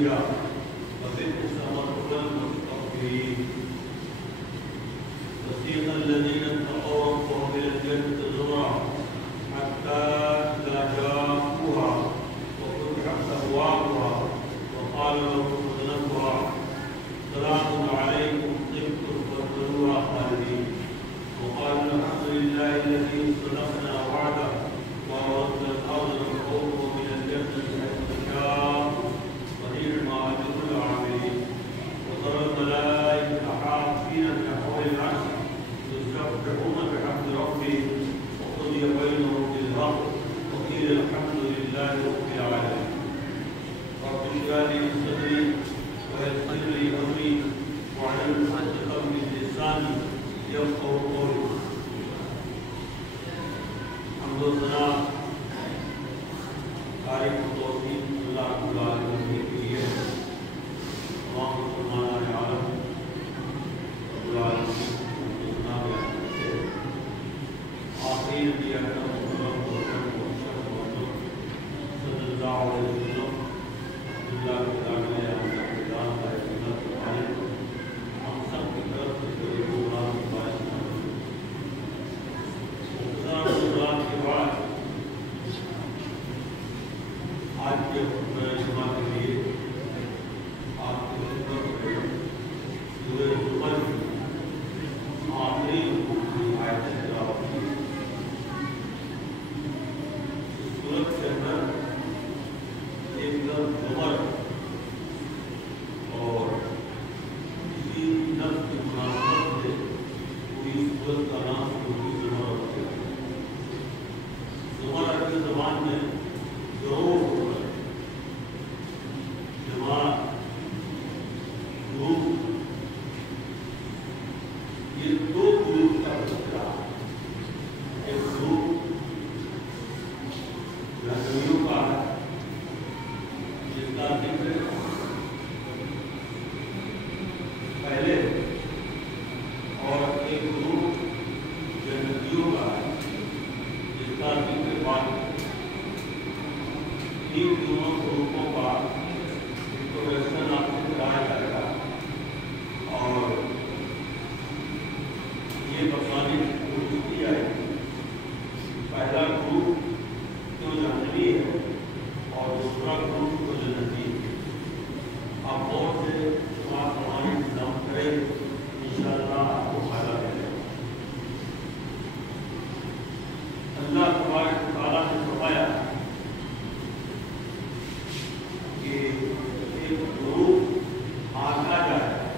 النبي وزد تمثلا مستغفرين وسيق الذين اتقوا ربهم الى الجنه زمرا حتى اذا جاءوها وفتحت ابوابها وقال لهم خزنتها سلام عليكم طبتم فادخلوها خالدين وقالوا الحمد لله الذي صدقنا وعده وأورثنا الأرض نبوء من الجنة حيث نشاء ونعم أجر العاملين وترى الملائكة حافين من حول العرش يسبحون بحمد ربهم وقضي بينهم بالحق وقيل الحمد لله رب العالمين رب اشرح لي صدري ويسر لي أمري واحلل عقدة من لساني يفقهوا قولي حمد و ثنا تاریخ و توحید اللہ رب العالمین کے لیے تمام مسلمان عالم رب العالمین حمد و ثنا بیان کرتے ہیں آخری نبی اکرم صلی اللہ علیہ وسلم اللہ کے داخلے ہم کا کردار ہے سنت مالک ہم سب کی طرف سے جو قرآن کی بات قرآن کے بعد آج کے خطبہ جمعہ کے لیے آپ کی خدمت میں سورہ زمر کی آخری رکوع کی آیت تلاوت کی اس سورت کے اندر ایک لفظ زمر اور اسی لفظ کی مناسبت سے پوری سورت کا نام سورۃ زمر رکھا ہے۔ زمر عربی زبان میں ضرور ہوتا ہے جماعت گروپ، یہ دو گروپ کا تذکرہ ہے۔ ایک گروپ جہنمیوں کا ہے جس کا ذکر پہلے، اور ایک گروپ جنتیوں کا ہے جس کا ذکر بعد۔ ان دونوں گروپوں کا انٹروڈکشن آپ کو کرایا جائے گا اور یہ بتانے کی کوشش کی جائے گی پہلا گروپ جو جہنمی ہے اور دوسرا گروپ جو جنتی ہے۔ آپ غور سے بات ہماری انتظام کریں، انشاءاللہ آپ کو فائدہ ملے گا۔ اللہ تبارک و تعالیٰ نے فرمایا کہ ایک گروپ آنکا جائے گا،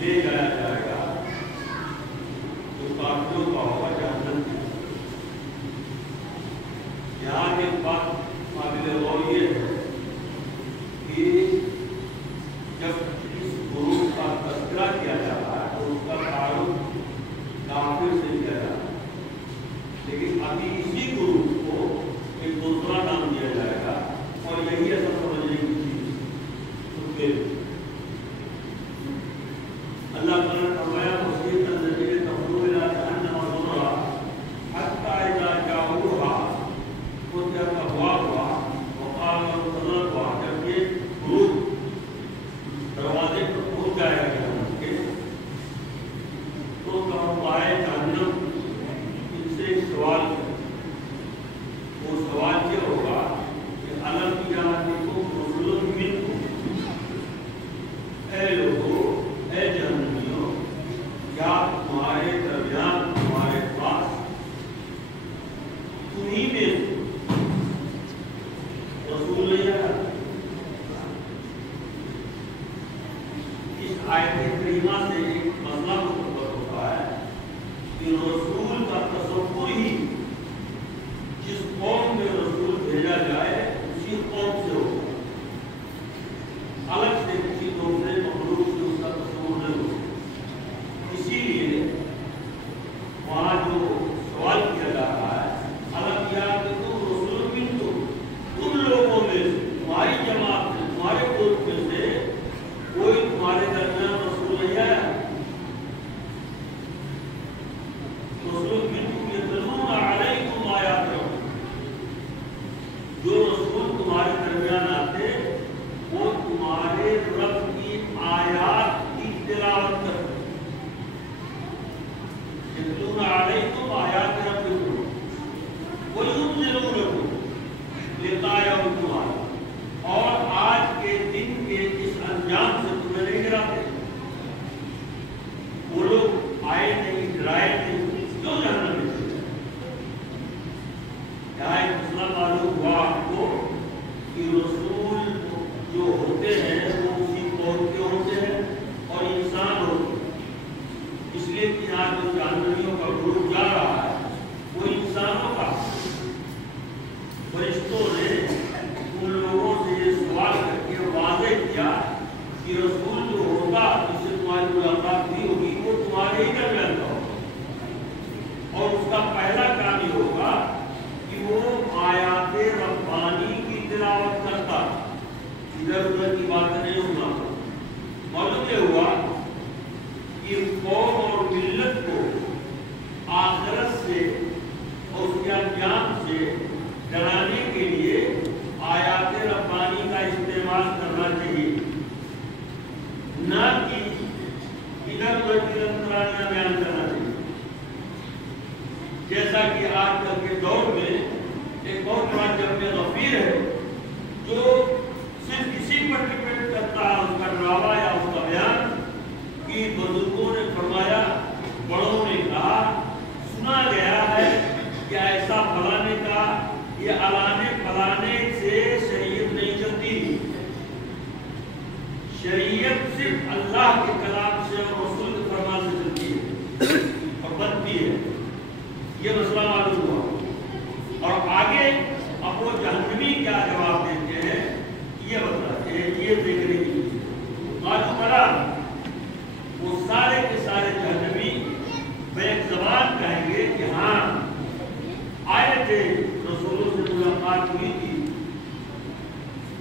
لے جایا جائے گا جو کافروں کا ہوگا جہنم میں۔ یہاں ایک بات قابل غور یہ ہے کہ کہ رسول جو ہوگا جس سے تمہاری ملاقات بھی ہوگی وہ تمہارے ہی درمیان کا ہوگا، اور اس کا پہلا کام یہ ہوگا کہ وہ آیات ربانی کی تلاوت کرتا، ادھر ادھر کی بات نہیں ہونا۔ معلوم یہ ہوا کہ قوم اور ملت کو آخرت سے اور اس کے انجام سے ڈرانے کے لیے آیات ربانی کا استعمال کرنا چاہیے، نہ کہ ادھر ادھر کی رمضانیاں بیان کرنا چاہیے۔ جیسا کہ آج کل کے دور میں ایک بہت بڑا جنب غفیر ہے جو صرف اسی پر ڈپینڈ کرتا ہے، اس کا ڈراوا یا اس کا بیان، کہ بزرگوں نے فرمایا، بڑوں نے کہا، سنا گیا ہے کہ ایسا فلانے کا، یہ الانے فلانے سے شریعت نہیں چلتی۔ شریعت صرف اللہ کے کلام سے اور رسول کے فرمان سے چلتی ہے اور بنتی ہے۔ یہ مسئلہ معلوم ہوا، اور آگے اب وہ جہنمی کیا جواب دیتے ہیں یہ بتاتے ہیں، یہ دیکھنے کی معلوم پڑا۔ وہ سارے کے سارے جہنمی بیک زبان کہیں گے کہ ہاں آئے تھے، رسولوں سے ملاقات ہوئی تھی،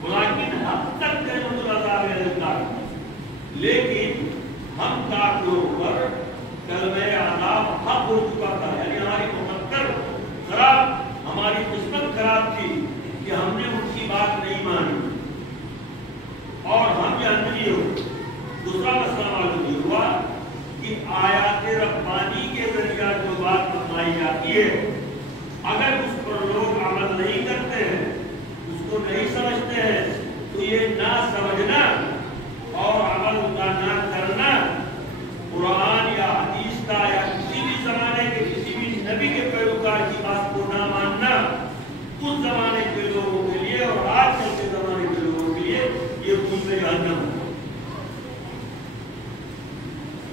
لیکن حد تک کلمۃ العذاب الکافر، لیکن ہم کافروں پر کلمہ عذاب حق ہو چکا تھا، یعنی ہماری مقدر خراب، ہماری قسمت خراب تھی کہ ہم نے ان کی بات نہیں مانی اور ہم جہنمی ہو۔ دوسرا مسئلہ معلوم یہ ہوا کہ آیات ربانی کے ذریعہ جو بات فرمائی جاتی ہے، اگر اس پر لوگ عمل نہیں کرتے ہیں، اس کو نہیں سمجھتے ہیں، تو یہ نہ سمجھنا اور عمل کا نہ کرنا قرآن یا حدیث کا یا کسی بھی زمانے کے کسی بھی نبی کے پیروکار کی بات کو نہ ماننا اس زمانے کے لوگوں کے لیے اور آج کل کے زمانے کے لوگوں کے لیے یہ خود میں جہنم ہے۔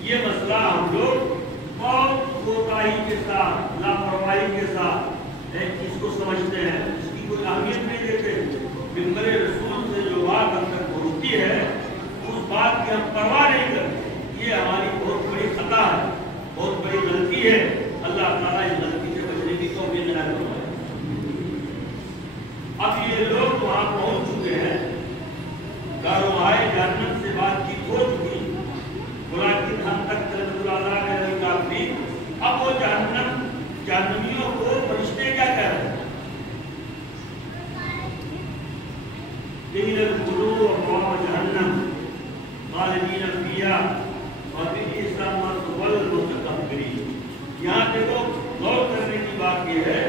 یہ مسئلہ ہم لوگ بہت کوتاہی کے ساتھ، لاپرواہی کے ساتھ ایک چیز کو سمجھتے ہیں، اس کی کوئی اہمیت نہیں دیتے۔ ممبر رسول سے جو بات ہم تک پہنچتی ہے اس بات کی ہم پرواہ نہیں کرتے، یہ ہماری بہت بڑی خطا ہے، بہت بڑی غلطی ہے۔ اللہ تعالیٰ اس غلطی سے بچنے کی توفیق عنایت فرمائے۔ اب یہ لوگ وہاں پہنچ چکے ہیں، گاروہائے جہنم سے بات چیت ہو چکی، لیکن ہم تک کلمۃ العذاب الکافرین، اب وہ جہنمیوں کو فرشتے کیا کہہ رہے ہیں؟ قیل ادخلوا ابواب جہنم خالدین فیہا وبئس مثوی المتکبرین۔ یہاں دیکھو غور کرنے کی بات یہ ہے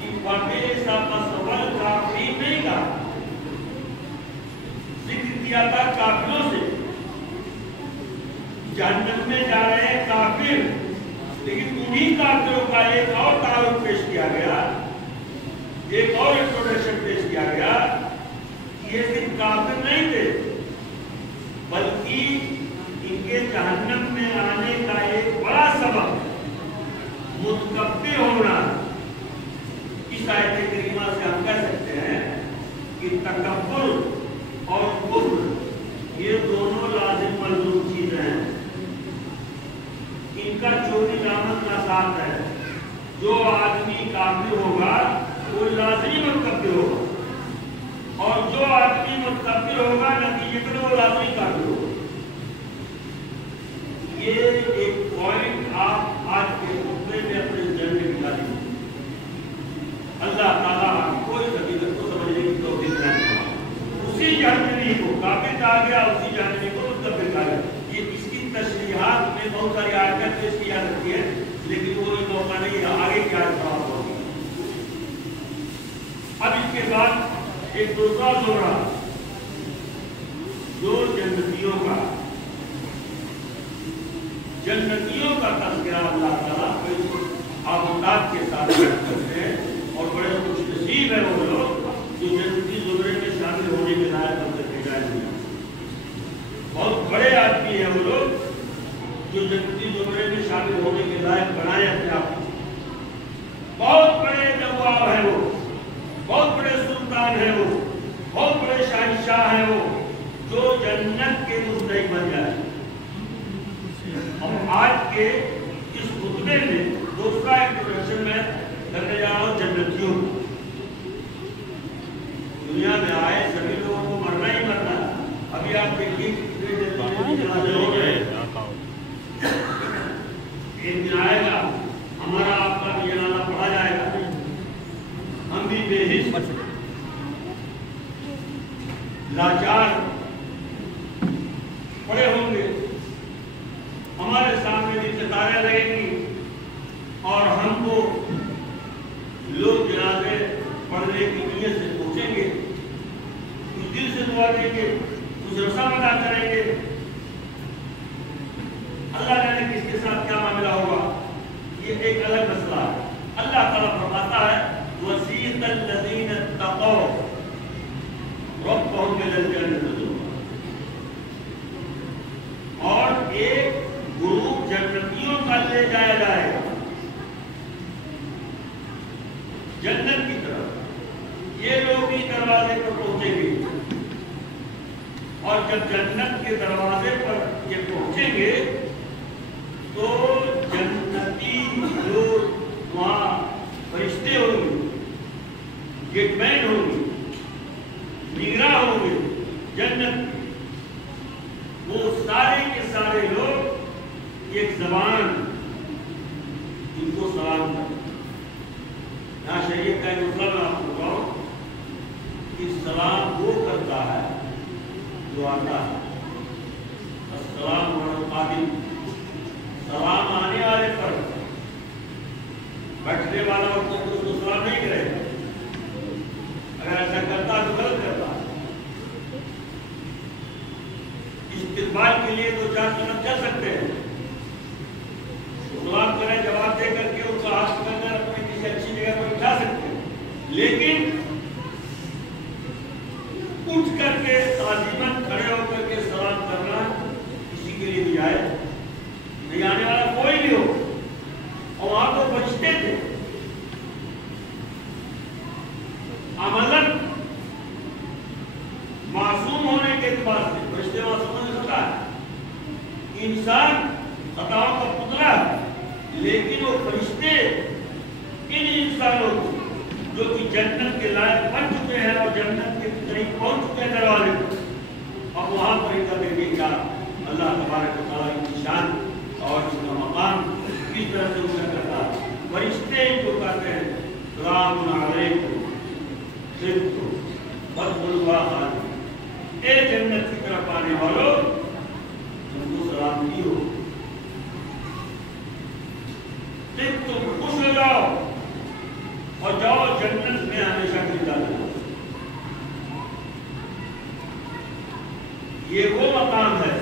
کہ وبئس مثوی الکافرین نہیں کہا، ذکر کیا تھا کافروں سے، جہنم میں جا رہے ہیں کافر، لیکن انہی کافروں کا ایک اور تعارف پیش کیا گیا، ایک اور انٹروڈکشن پیش کیا گیا، یہ صرف کافر نہیں تھے بلکہ ان کے جہنم میں آنے کا ایک بڑا سبب متکبر ہونا۔ اس آیت کریمہ سے ہم کہہ سکتے ہیں کہ تکبر اور کفر یہ دونوں لازم ملزوم چیزیں ہیں، ان کا چوری دامن کا ساتھ ہے۔ جو آدمی کافر ہوگا وہ لازمی متکبر ہوگا، اور جو آدمی متکبر ہوگا نتیجتاً وہ لازمی کافر ہوگا۔ یہ ایک پوائنٹ آپ آج کے خطبے میں اپنے ذہن میں بٹھا دیجیے۔ اللہ تعالیٰ کوئی حقیقت کو سمجھنے کی توفیق دے۔ اسی جہنمی کو کافر کہا گیا، اسی جہنمی کو متکبر کہا گیا۔ یہ اس کی تشریحات میں بہت ساری آیتیں پیش کی جا سکتی ہے، لیکن وہ موقع نہیں ہے، آگے کیا جواب ہوگی۔ اب اس کے بعد ایک دوسرا زمرہ جو جنتیوں کا تذکرہ اللہ تعالیٰ آبادات کے ساتھ کرتے ہیں، اور بڑے خوش نصیب ہیں وہ لوگ جو جنتی زمرے میں شامل ہونے کے لائق ہم سے بھیجائے ہوئے ہیں۔ بہت بڑے آدمی ہیں وہ لوگ جو جنتی زمرے میں شامل ہونے کے لائق بنائے اپنے آپ کو۔ بہت بڑے نواب ہیں وہ، بہت بڑے سلطان ہیں وہ، بہت بڑے شہنشاہ ہیں وہ، جو جنت کے مستحق بن جائے. اور آج کے اس خطبے میں دوسرا انٹروڈکشن میں کرنے جا رہا ہوں جنتیوں کو. دنیا میں آئے سبھی لوگوں کو مرنا ہی مرنا. ابھی آپ دیکھیے ایک دن آئے گا ہمارا آپ کا بھی جنازہ پڑھا جائے گا. ہم بھی بے حس لاچار پڑے ہوں گے. ہمارے سامنے بھی ستاریں لگیں گی اور ہم کو لوگ جنازے پڑھنے کی نیت سے پہنچیں گے. کچھ دل سے دعا دیں گے, کچھ رسم ادا کریں گے. اللہ جانے کس کے ساتھ کیا معاملہ ہوگا, یہ ایک الگ مسئلہ ہے. اللہ تعالیٰ فرماتا ہے وَسِيقَ الَّذِينَ اتَّقَوْا رَبَّهُمْ إِلَى الْجَنَّةِ زُمَرًا. اور ایک گروپ جنتیوں کا لے جایا جائے گا جنت کی طرف. یہ لوگ بھی دروازے پر پہنچیں گے اور جب جنت کے دروازے پر یہ پہنچیں گے تو جنتی جو وہاں فرشتے ہوں گے, گیٹ مین ہوں گے, نگراں ہوں گے جنت, وہ سارے کے سارے لوگ ایک زبان ان کو سلام کرتے. یہاں شریعت کا ایک مسئلہ میں آپ کو بتاؤں کہ سلام وہ کرتا ہے جو آتا ہے. السلام علیکم. سلام آنے والے پر بیٹھنے والا اس کو سلام نہیں کرے گا. اگر ایسا کرتا تو غلط کرتا. استقبال کے لیے دو چار سلام چل سکتے ہیں. سلام کریں, جواب دے کر کے ان کا ہاتھ پکڑ کر اپنی کسی اچھی جگہ پر اٹھا سکتے ہیں. لیکن اٹھ کر کے تعظیماً کھڑے ہو کر کے سلام کرنا کسی کے لیے بھی جائز نہیں. آنے والا کوئی بھی ہو, اور وہاں تو بچتے تھے عملاً معصوم ہونے کے اعتبار سے. فرشتے معصوم ہونے ہوتا ہے, انسان خطاؤں کا پتلا ہے, لیکن وہ فرشتے ان انسانوں کو جو کہ جنت کے لائق بن چکے ہیں اور جنت کے قریب پہنچ چکے ہیں دروازے پر, اب وہاں پر ان کا دیکھیں کیا اللہ تبارک و تعالیٰ کی شان اور اس کا مقام کس طرح سے اونچا کرتا ہے. فرشتے جو کہتے ہیں سلام علیکم اے جنت کی طرف آنے والوں تم کو سلام دی ہو, تم خوش ہو جاؤ اور جاؤ جنت میں ہمیشہ کے لیے جانا. یہ وہ مقام ہے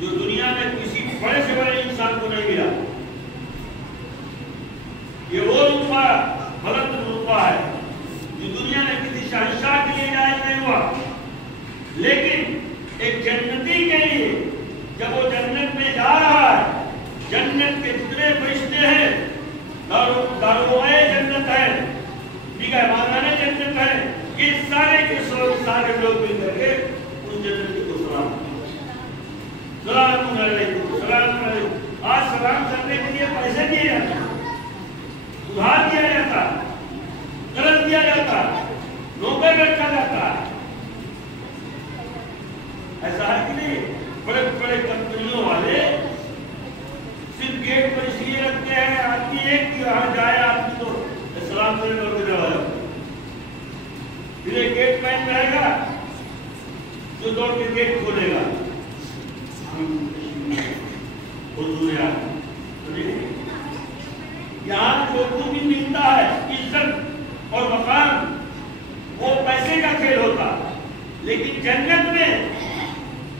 جو دنیا میں کسی بڑے سے بڑے انسان کو نہیں ملا. یہ وہ رتبہ بلند رتبہ ہے جو دنیا میں کسی شہنشاہ کے لیے جائز نہیں ہوا. لیکن ایک جنتی کے لیے جب وہ جنت میں جا رہا ہے, جنت کے جتنے فرشتے ہیں, داروغے جنت ہے, نگہبانان جنت ہے, یہ سارے کے سارے لوگ مل کر کے اس جنتی کو سلام سلام علیکم سلام علیکم. آج سلام کرنے کے لیے پیسے دیے جاتے, ادھار دیا جاتا, قرض دیا جاتا, نوکر رکھا جاتا ہے. ایسا ہے کہ نہیں؟ بڑے بڑے کمپنیوں والے صرف گیٹ پر اس لیے رکھتے ہیں آدمی ایک کی وہاں جائے آدمی تو سلام کرنے لوگ دروازہ, پھر ایک گیٹ مین رہے گا جو دوڑ کے گیٹ کھولے گا. یہاں جو بھی ملتا ہے عزت اور مقام وہ پیسے کا کھیل ہوتا, لیکن جنت میں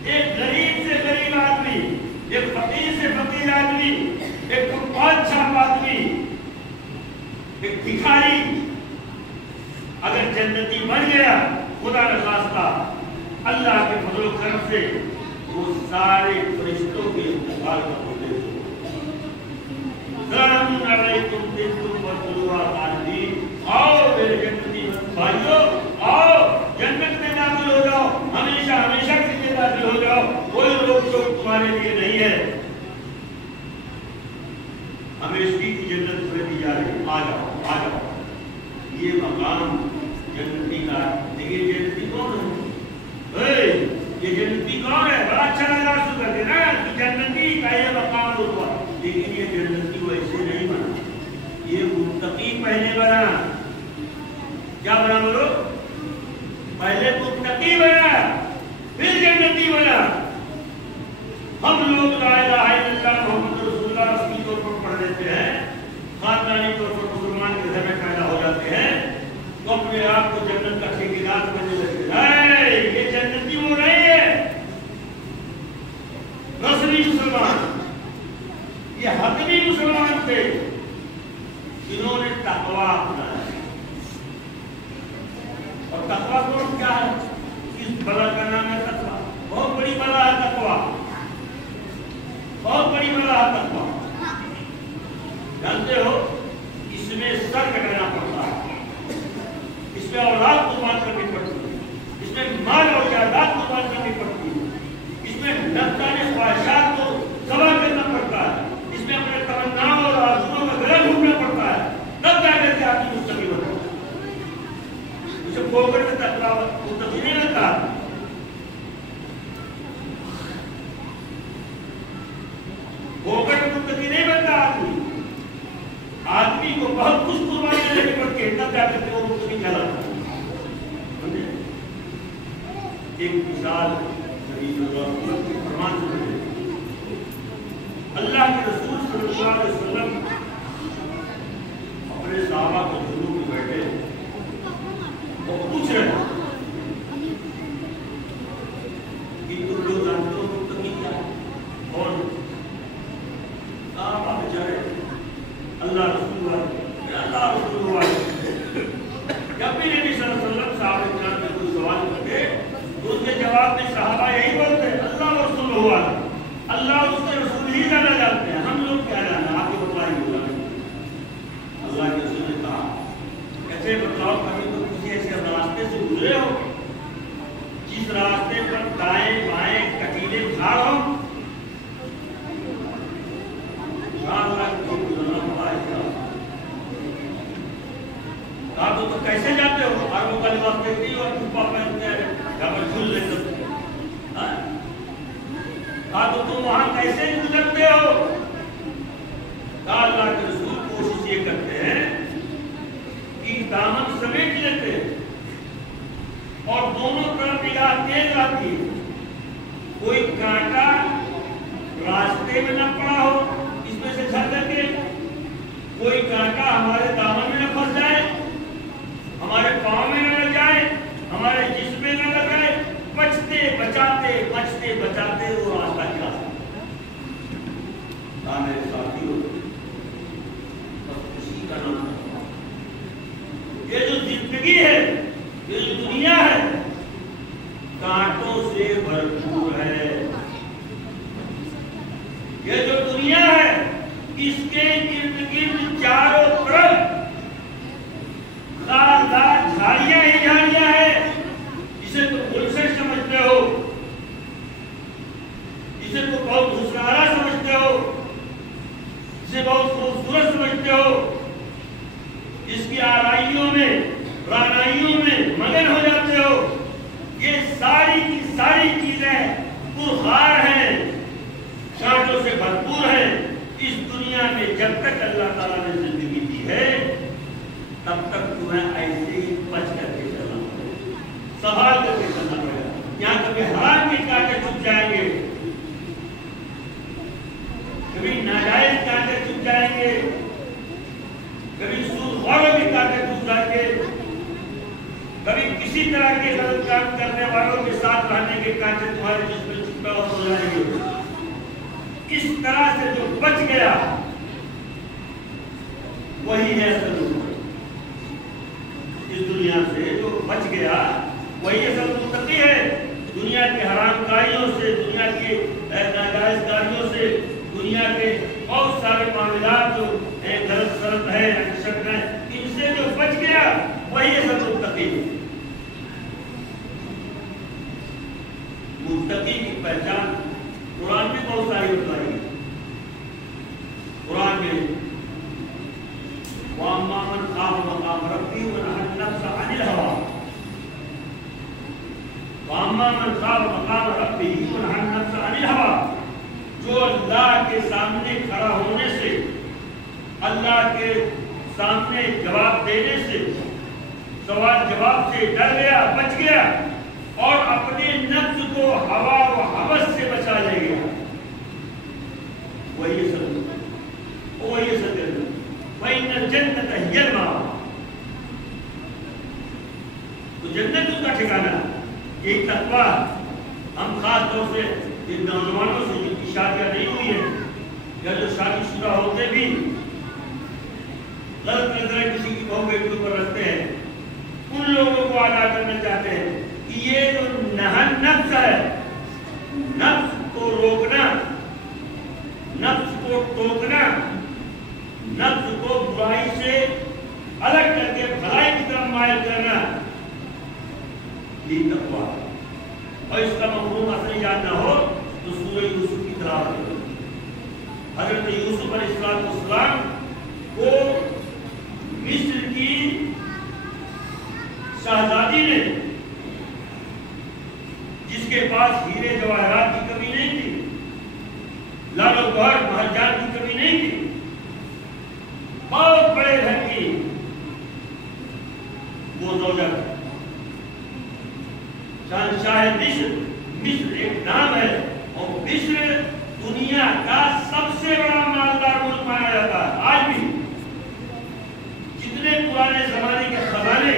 ایک غریب سے غریب آدمی, ایک فقیر سے فقیر آدمی, ایک پانچ چھاپ آدمی, ایک بھکاری اگر جنتی بن گیا خدا نخواستہ اللہ کے فضل و کرم سے وہ سارے فرشتوں کے انتقال کا ہوتے تھے. سلام علیکم تم وطلوہ خالدین. آؤ میرے جنتی بھائیوں, آؤ جنت میں داخل ہو جاؤ, ہمیشہ ہمیشہ لیے نہیں ہے، ہمیں اس کی جنت میں دی جا رہی ہے، آ جاؤ آ جاؤ، یہ مقام جنتی کا۔ دیکھیے جنتی کون ہے؟ یہ جنتی کون ہے؟ بڑا اچھا لگا سن کر کے نا کہ جنتی کا یہ مقام ہوگا، لیکن یہ جنتی ویسے نہیں بنا، یہ متقی پہلے بنا۔ کیا بنا بولو؟ پہلے متقی بنا پھر جنتی بنا۔ ہم لوگ لا الہ الا اللہ محمد رسول اللہ رسمی طور پر پڑھ لیتے ہیں، خاندانی طور پر مسلمان کے گھر میں پیدا ہو جاتے ہیں تو اپنے آپ کو جنت کا ٹھیکیدار سمجھنے لگتے ہیں۔ یہ جنتی وہ نہیں ہے، رسمی مسلمان، یہ حتمی مسلمان تھے جنہوں نے تقویٰ اپنایا۔ اور تقویٰ کون کیا ہے؟ اس بلا کا نام ہے تقویٰ، بہت بڑی بلا ہے تقویٰ، بہت بڑی بلا ہے تقویٰ۔ جانتے ہو اس میں سر کٹانا پڑتا ہے، اس میں اولاد قربان کرنی پڑتی ہے، اس میں مال اور جائیداد قربان کرنی پڑتی ہے، اس میں نفسانی خواہشات کو ذبح کرنا پڑتا ہے، اس میں اپنے تمناؤں اور آرزوؤں کا گلا گھومنا پڑتا ہے، تب جا کر کے آپ کی مستقبل ہوتا ہے۔ اسے پھوکٹ میں تقویٰ متقی نہیں رہتا، پھوکٹ میں متقی نہیں بنتا آدمی۔ آدمی کو بہت کچھ قربانی دینے پڑتی ہے تب جا کر کے وہ متقی کہلاتا ہے۔ ایک مثال نبی صلی اللہ علیہ وسلم کے فرمان سے ملے، اللہ کے رسول صلی اللہ علیہ وسلم اپنے صحابہ کو جلوس میں بیٹھے اور پوچھ رہے ہیں کہ تم لوگ جانتے ہو متقی کیا ہے؟ کون؟ صحابہ بیچارے اللہ رسول جب بھی نبی صلی اللہ علیہ وسلم صحابہ کرام سے کوئی سوال کرتے تو اس کے جواب میں صحابہ یہی بولتے اللہ رسول ہوا، اللہ اس کے رسول ہی جانا جانتے ہیں، ہم لوگ کیا جانا، آپ کو بتائیں گے۔ اللہ کے رسول نے کہا ایسے بتاؤ کبھی تو کسی ایسے راستے سے گزرے ہو جس راستے پر دائیں بائیں کٹیلے جھاڑ ہو؟ تو کیسے جاتے ہو؟ عربوں کا لباس دیکھتی ہو اور چھپا پہنتے ہیں جہاں پر جھول لے سکتے ہیں، تو تم وہاں کیسے گزرتے ہو؟ کہا اللہ کے رسول کوشش یہ کرتے ہیں کہ دامن سمیٹ لیتے اور دونوں طرف نگاہ تیز آتی، کوئی کانٹا راستے میں نہ پڑا ہو اس میں سے جھلک کے، کوئی کانٹا ہمارے دامن میں نہ پھنس جائے، ہمارے پاؤں میں نہ لگ جائے، ہمارے جسم میں نہ لگ جائے، بچتے بچاتے وہ راستہ کیا میرے ساتھی ہو اسی کا نام۔ یہ جو زندگی ہے، یہ جو دنیا ہے، کانٹوں سے بھرپور ہے۔ یہ جو دنیا ہے اس کے ارد گرد چاروں طرف دار جھاڑیاں ہی جھاڑیاں ہیں، جسے تم گلشن سمجھتے ہو، جسے تم بہت خوشگوار سمجھتے ہو، جسے بہت خوبصورت سمجھتے ہو، جس کی آرائیوں میں رانائیوں میں مگن ہو جاتے ہو، یہ ساری کی ساری چیزیں پرخار ہیں، کانٹوں سے بھرپور ہیں۔ اس دنیا میں جب تک اللہ تعالیٰ نے زندگی دی ہے تب تک تمہیں ایسے ہی بچ کر کے چلنا پڑے گا، سنبھال کر کے چلنا پڑے گا۔ یہاں کبھی حرام کے کانٹے چھپ جائیں گے، کبھی ناجائز کانٹے چھپ جائیں گے، کبھی سود خوروں کے کانٹے چھپ جائیں گے، کبھی کسی طرح کے غلط کام کرنے والوں کے ساتھ رہنے کے کانٹے تمہارے جسم میں چھپا ہو جائیں گے۔ اس طرح سے جو بچ گیا وہی ہے اصل اس دنیا سے، جو بچ گیا وہی اصل متقی ہے۔ دنیا کے حرام کاریوں سے، دنیا کی ناجائز کاریوں سے، دنیا کے بہت سارے معاملات جو غلط سلط ہے، اکثر ہے، ان سے جو بچ گیا وہی اصل متقی ہے۔ متقی کی پہچان قرآن میں بہت ساری بتائی ہے. قرآن میں وَأَمَّا مَنْ خَافَ مَقَامَ رَبِّهِ وَنَهَى النَّفْسَ عَنِ الْهَوَىٰ وَأَمَّا مَنْ خَافَ مَقَامَ رَبِّهِ وَنَهَى النَّفْسَ عَنِ الْهَوَىٰ جو اللہ کے سامنے کھڑا ہونے سے، اللہ کے سامنے جواب دینے سے، سوال جواب سے ڈر گیا، بچ گیا اور اپنے نفس کو ہوا و ہوس سے بچا لے گیا، وہی سب وَإِنَّ الْجَنَّةَ هِيَ الْمَأْوَىٰ. تو جنت اس کا ٹھکانہ ہے. ایک تقویٰ ہم خاص طور سے ان نوجوانوں سے جن کی شادیاں نہیں ہوئی ہیں یا جو شادی شدہ ہوتے بھی غلط نظریں کسی کی بہو بیٹی پر رکھتے ہیں، ان لوگوں کو آگاہ کرنا چاہتے ہیں کہ یہ جو نہن نفس ہے، نفس کو روکنا، نفس کو ٹوکنا، نفس کو برائی سے الگ کر کے بھلائی کی طرف مائل کرنا، یہ تقویٰ ہے. اور اس کا مفہوم اصلی جاننا ہو تو سورہ یوسف کی تلاوت کرو. حضرت یوسف علیہ السلام کو مصر کی شہزادی نے، جس کے پاس ہیرے جواہرات کی کمی نہیں تھی، لال و گوہر مہرجان کی کمی نہیں تھی، بہت بڑے گھر کی وہ زوجہ شاہ مصر ایک نام ہے، اور مصر دنیا کا سب سے بڑا مالدار ملک مانا جاتا ہے. آج بھی جتنے پرانے زمانے کے خزانے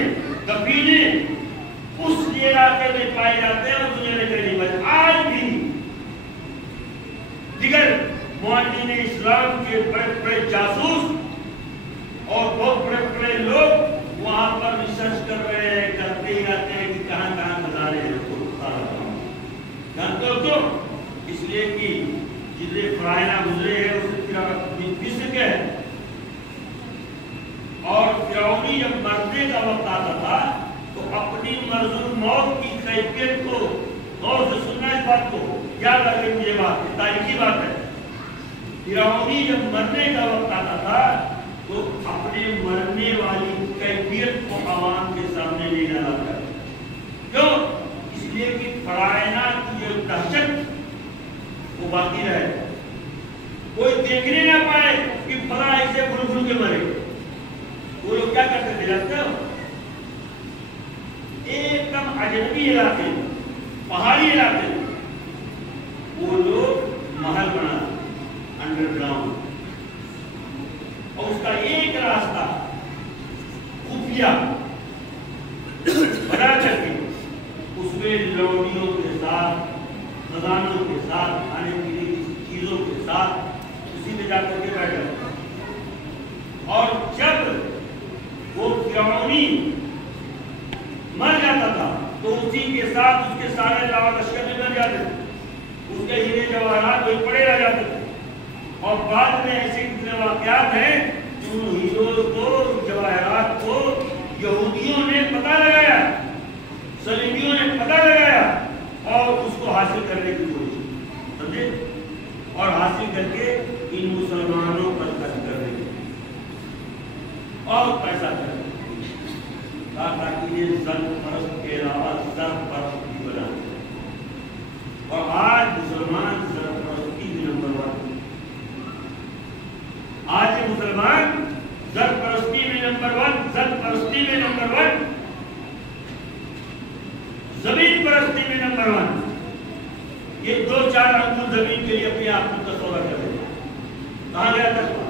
قبیلے اس علاقے میں پائے جاتے ہیں اور دنیا میں کہیں نہیں. آج بھی دیگر معاندین اسلام کے بڑے بڑے جاسوس اور بہت بڑے بڑے لوگ وہاں پر ریسرچ کر رہے ہیں، کرتے ہی رہتے ہیں کہ کہاں کہاں خزانے ہیں. جانتے ہو کیوں؟ اس لیے کہ جتنے فرائض گزرے ہیں اس مصر کے ہیں، اور فرعونی جب مرنے کا وقت آتا تھا تو اپنی مرزول موت کی کیفیت کو غور سے سننا. اس بات کو یاد رکھیں، مجھے بات ہے، تاریخی بات ہے. فرعونی جب مرنے کا وقت آتا تھا تو اپنے مرنے والی کیفیت کو عوام کے سامنے لے جانا تھا. کیوں؟ اس لیے کہ فرائض کی جو دہشت وہ باقی رہے، کوئی دیکھنے نہ پائے کہ فلاں ایسے بھول بھول کے مرے. وہ لوگ کیا کرتے تھے جانتے ہو؟ ایک دم اجنبی علاقے، پہاڑی علاقے، وہ لوگ محل بنا انڈر گراؤنڈ، اور اس کا ایک راستہ خفیہ بنا کر کے اس میں لوڈیوں کے ساتھ، خزانوں کے ساتھ، کھانے پینے کی چیزوں کے ساتھ اسی میں جا کر کے بیٹھ جاتے. اور جب وہ فرعونی مر جاتا تھا تو اسی کے ساتھ اس کے سارے لاوا لشکر میں مر جاتے تھے، اس کے ہیرے جواہرات وہی پڑے رہ جاتے تھے. اور بعد میں ایسے کتنے واقعات ہیں ان ہیروں کو، جواہرات کو یہودیوں نے پتہ لگایا، صلیبیوں نے پتہ لگایا اور اس کو حاصل کرنے کی کوشش کی، سمجھے، اور حاصل کر کے ان مسلمانوں پر خرچ کر رہے ہیں اور پیسہ کر رہے ہیں تاکہ یہ زن پرست کے علاوہ زر پرست بھی بنا دیں. اور آج مسلمان زر پرستی بھی نمبر 1. آج مسلمان زر پرستی میں نمبر 1، زر پرستی میں نمبر 1، زمین پرستی میں نمبر 1. یہ 2-4 انگور زمین کے لیے اپنے آپ کو تصور کر رہے ہیں. کہاں گیا تقویٰ؟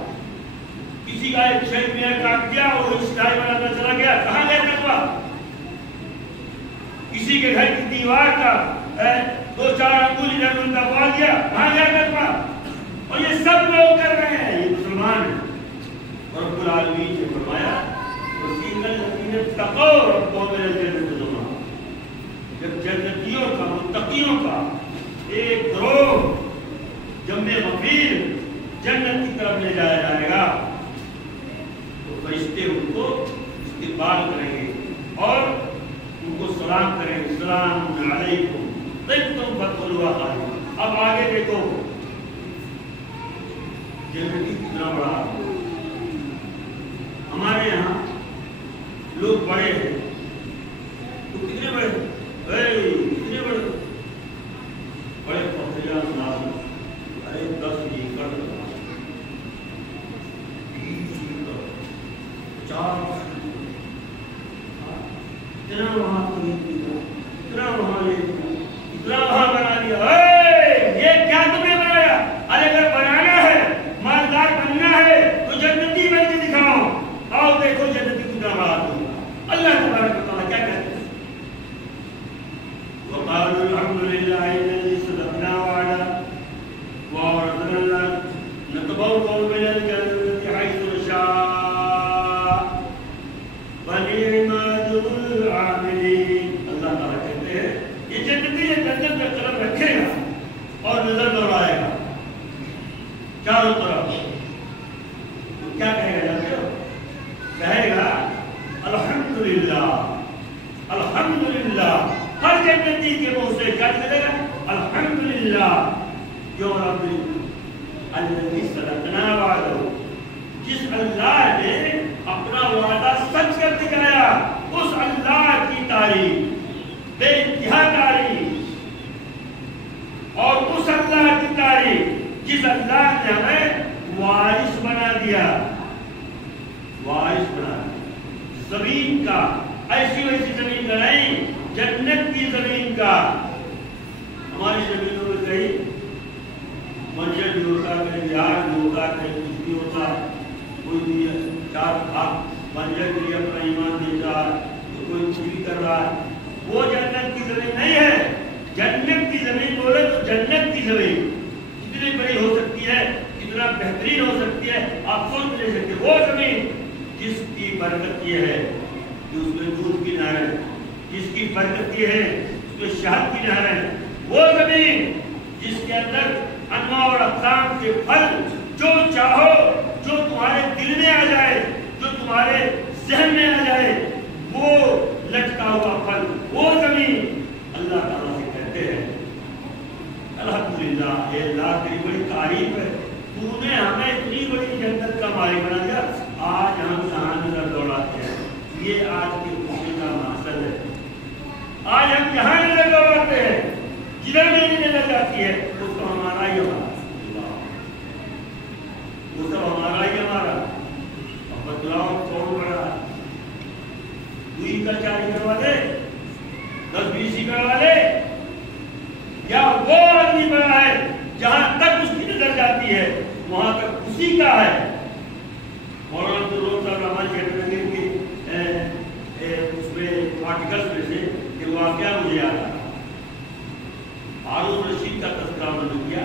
کسی کا ایک 6 منٹ کاٹ دیا اور اسٹائل بنانا چلا گیا، کہاں گیا تقویٰ؟ کسی کے گھر کی دیوار کا 2-4 انگور ادھر ادھر دبا دیا، کہاں گیا تقویٰ؟ اور یہ سب لوگ کر رہے ہیں، یہ مسلمان ہیں. اور رب العالمین نے فرمایا وَسِيقَ الَّذِينَ اتَّقَوْا رَبَّهُمْ إِلَى الْجَنَّةِ زُمَرًا. جب جنتیوں کا، متقیوں کا ایک گروہ جمع غفیر جنت کی طرف لے جایا جائے گا تو فرشتے ان کو استقبال کریں گے اور ان کو سلام کریں گے. السلام علیکم طبتم فادخلوها خالدین. اب آگے دیکھو جنتی کتنا بڑا. ہمارے یہاں لوگ بڑے ہیں تو کتنے بڑے کتنے بڑے بڑے پتھریاں نازک. ارے 10 ایکڑ 4 اتنا وہاں اتنا وہاں اتنا وہاں بنا دیا. یہ کیا تم نے بنایا؟ ارے اگر بنانا ہے مالدار بننا ہے تو جنتی بن کے دکھاؤ. آؤ دیکھو جنتی کتنا بڑا تم. اللہ تبارک و تعالیٰ کیا کہتے ہیں؟ وقالوا الحمد لله الذي صدقنا وعده وأورثنا الأرض نتبوأ من الجنة حيث نشاء ونعم أجر العاملين. اللہ تعالیٰ کہتے ہیں یہ جنتی یہ جنت میں قدم رکھے گا اور نظر دوڑائے گا چاروں طرف. کیا کہے گا جانتے ہو؟ کہے گا الحمدللہ الحمدللہ. ہر جنتی کے منہ سے کیا چلے گا؟ الحمدللہ جو رب الذی صدقنا وعدہ. جس اللہ نے اپنا وعدہ سچ کر دکھایا اس اللہ کی تعریف بے انتہا تعریف. اور اس اللہ کی تعریف جس اللہ نے ہمیں وارث بنا دیا. وارث بنا دیا زمین کا. ایسی ویسی زمین کا نہیں، جنت کی زمین کا. ہماری زمینوں میں کہیں منجر بھی ہوتا، کہیں بہار بھی ہوتا، کہیں کچھ بھی ہوتا. کوئی بھی 4 بھاگ منجر کے لیے اپنا ایمان دیتا ہے تو کوئی کچھ بھی کر رہا ہے. وہ جنت کی زمین نہیں ہے. جنت کی زمین بولے تو جنت کی زمین کتنی بڑی ہو سکتی ہے، کتنا بہترین ہو سکتی ہے آپ سوچ نہیں سکتے. وہ زمین جس کی برکت یہ ہے کہ اس میں دودھ کی نہریں، جس کی برکت یہ ہے اس میں شہد کی نہریں. وہ زمین جس کے اندر انواع اور اقسام کے پھل جو چاہو، جو تمہارے دل میں آ جائے، جو تمہارے ذہن میں آ جائے، وہ لٹکا ہوا پھل. وہ زمین اللہ تعالیٰ سے کہتے ہیں الحمدللہ. اے اللہ تیری بڑی تعریف ہے، تو نے ہمیں اتنی بڑی جنت کا مالک بنا دیا. آج ہم جہاں نظر دوڑاتے ہیں یہ آج کی خوشی کا محصل ہے. آج ہم جہاں نظر دوڑاتے ہیں جدھر میری نظر جاتی ہے وہ تو ہمارا ہی ہمارا، وہ سب ہمارا ہی ہمارا. اور بدلاؤ کون بڑا ہے؟ دوئی کا 4 ایکڑ والے 10-20 ایکڑ والے، یا وہ آدمی بڑا ہے جہاں تک اس کی نظر جاتی ہے وہاں تک اسی کا ہے. مولانا عبدالروف صاحب رحمان کہتے ہیں کہ اس میں آرٹیکلس میں سے کہ واقعہ مجھے یاد آیا. ہارون رشید کا تذکرہ انہوں نے کیا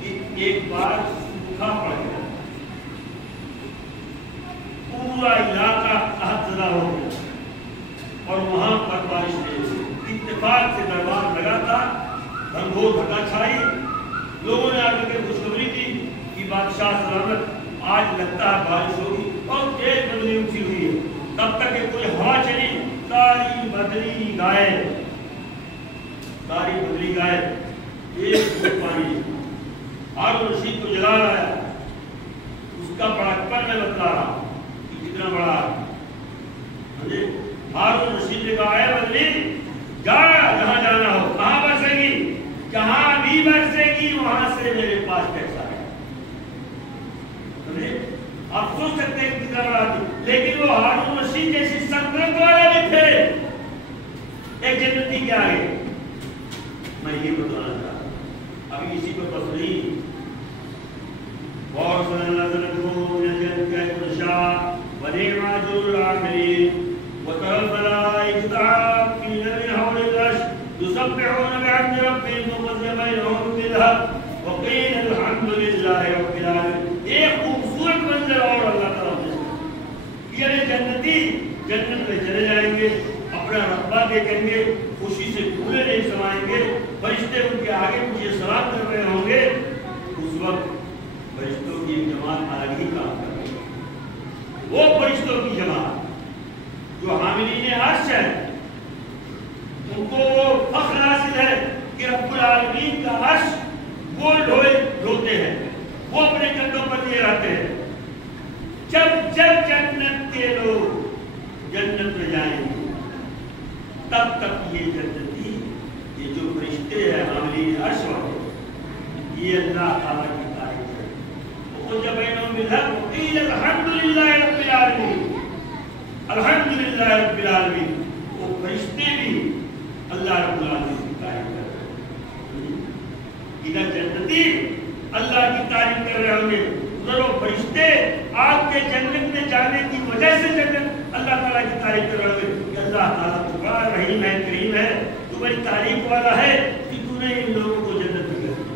کہ ایک بار سوکھا پڑ گیا، پورا علاقہ قحط زدہ ہو گیا اور وہاں پر بارش نہیں ہوئی. اتفاق سے دربار لگا تھا، گھنگھور گھٹا چھائی. لوگوں نے آ کر کے خوشخبری دی کہ بادشاہ سلامت آج لگتا ہے بارش ہوگی. اور تیز بدلی اٹھی ہوئی ہے. تب تک کہ کوئی ہوا چلی ساری بدلی غائب، ساری بدلی غائب. ایک فٹ پانی. ہارون رشید کو جلا لایا. اس کا بڑا پن میں بتلا رہا کہ کتنا بڑا ہے. ہارون رشید نے کہا اے بدلی جا جہاں جانا ہو. کہاں برسے گی؟ جہاں بھی برسے گی وہاں سے میرے پاس ٹیکس آئے گا. آپ سوچ سکتے ہیں کتنا بڑا تھی. لیکن وہ ہارون رشید جیسی سلطنت والا بھی تھے ایک جنتی کے آگے. میں یہ بتانا چاہتا ابھی اسی کو بس نہیں. وَأَرْسَلَ الَّذِينَ يَتَّقُونَ الشَّاءَ وَنِعْمَ أَجْرُ الْعَامِلِينَ وَتَرَى الْمَلَائِكَةَ حَافِّينَ مِنْ حَوْلِ الْعَرْشِ يُسَبِّحُونَ بِحَمْدِ رَبِّهِمْ وَقُضِيَ بَيْنَهُم بِالْحَقِّ وَقِيلَ الْحَمْدُ لِلَّهِ رَبِّ الْعَالَمِينَ. ایک خوبصورت منظر اور اللہ تعالیٰ نے یہ جنتی جنت میں چلے جائیں گے، اپنا رتبہ دیکھیں گے، خوشی سے پھولے نہیں سمائیں گے. فرشتے ان کے آگے مجھے سلام کر رہے ہوں گے. اس وقت فرشتوں کی ایک جماعت الگ ہی کام کر رہی ہے. وہ فرشتوں کی جماعت جو حاملین عرش ہے، ان کو وہ فخر حاصل ہے کہ رب العالمین کا عرش وہ روتے ہیں، وہ اپنے کندھوں پر لیے رہتے ہیں۔ جب جنت کے لوگ جنت میں جائیں گے تب تک یہ جنتی، یہ جو فرشتے ہیں عاملین عرش والے، یہ اللہ تعالیٰ کی تعریف ہے۔ وَقُضِيَ بَيْنَهُم بِالْحَقِّ وَقِيلَ الْحَمْدُ لِلَّهِ رَبِّ الْعَالَمِينَ۔ الحمد للہ رب العالمین، وہ فرشتے بھی اللہ رب العالمین کی تعریف کر رہے ہیں۔ ادھر جنتی اللہ کی تعریف کر رہے ہوں گے، ادھر وہ فرشتے آپ کے جنت میں جانے کی وجہ سے جنت اللہ تعالیٰ کی تعریف کر رہے ہوں گے کہ اللہ تعالیٰ تو بڑا رحیم ہے، کریم ہے، تو بڑی تعریف والا ہے کہ تو نے ان لوگوں کو جنت میں کر دیا۔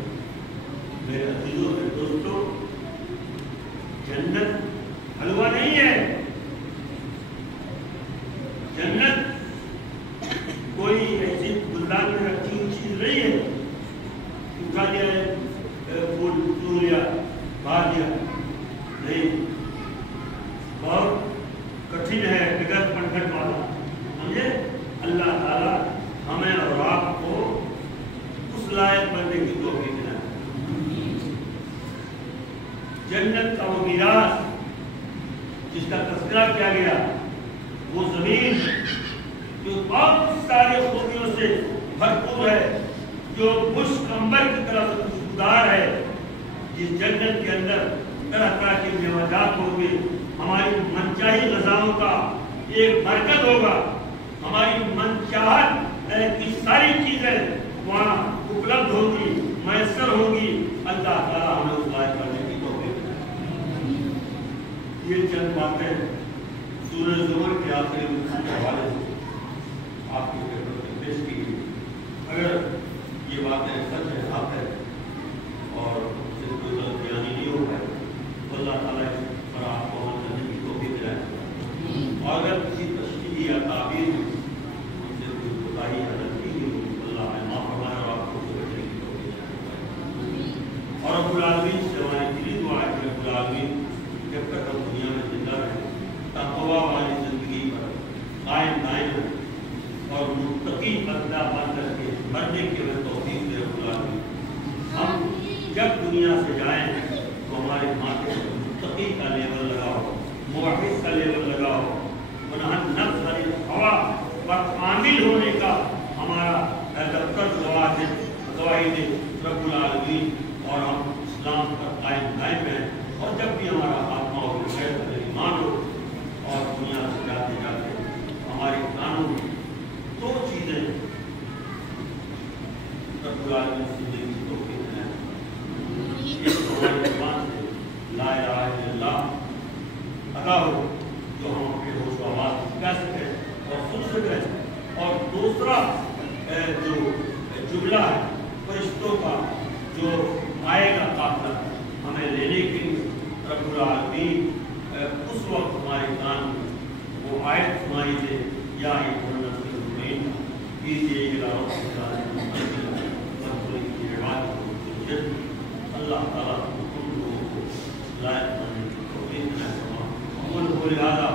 میرے عزیزوں اور دوستوں، جنت حلوہ نہیں ہے، جنت کوئی ایسی گلدان میں رکھی ہوئی چیز نہیں ہے، اٹھا دیا پھول توڑ لیا باہر دیا، نہیں، بہت کٹھن ہے، ڈگر پنکھٹ والا۔ سمجھے؟ اللہ تعالیٰ ہمیں اور آپ کو اس لائق بننے کی توفیق دے۔ جنت کا وہ میراث جس کا تذکرہ کیا گیا، وہ زمین جو بہت سارے خوبیوں سے بھرپور ہے، جو مشک عنبر کی طرح خوشبودار ہے، جس جنت کے اندر طرح طرح کے میوجات ہوں گے، ہماری منچاہی غذاؤں کا ایک مرکز ہوگا، ہماری منچاہت کی ساری چیزیں وہاں اپلبدھ ہوگی، میسر ہوگی۔ اللہ تعالیٰ ہمیں اس لائق کرنے کی توفیق دے۔ یہ چند باتیں سورہ زمر کے آخری رکوع کے حوالے سے آپ کے خدمت میں پیش کی گئی۔ اگر یہ باتیں سچ ہے، حق ہے اور اس سے کوئی غلط بیانی نہیں ہو پائے تو اللہ تعالیٰ اس پر آپ کو عمل کرنے کی توفیق دلائے، اور اگر کسی تشریح یا تعبیر میں ان سے کوئی کوتاہی یا غلطی ہوئی تو اللہ ہمیں معاف فرمائے اور آپ کو اسے بچنے کی توفیق دلائے۔ اور رب العالمین سے ہماری دلی دعا ہے کہ رب العالمین جب تک ہم دنیا میں زندہ رہیں تقویٰ والی زندگی پر قائم دائم اور متقی بندہ بن کر کے مرنے کے ہمیں توفیق دے رب العالمین۔ ہم جب دنیا سے جائیں تو ہمارے ماتھے پر متقی کا لیبل لگاؤ، موحد کا لیبل لگاؤ، گناہ نفس والی ہوا پر عامل ہونے کا ہمارا دفتر گواہی دے رب العالمین، اور ہم اسلام پر قائم دائم ہیں، اور جب بھی ہمارا خاتمہ ہو خیر پر ایمان ہو، اور دنیا سے جاتے جاتے ہمارے کانوں میں دو چیزیں رب العالمین زندگی کی توفیق دلائے، ایک ہماری زبان سے لا الہ الا اللہ ادا ہو جو ہم اپنے ہوش و آواز سے کہہ سکیں اور سن سکیں، اور دوسرا جو جملہ ہے فرشتوں کا جو آئے گا قافلہ ہمیں لینے کے لیے، رب العالمین اس وقت ہمارے کان میں وہ آیت سنائی دے، یا اللہ تعالیٰ تم لوگوں کو لائق بننے کی توفیق عطا فرمائے۔ لہٰذا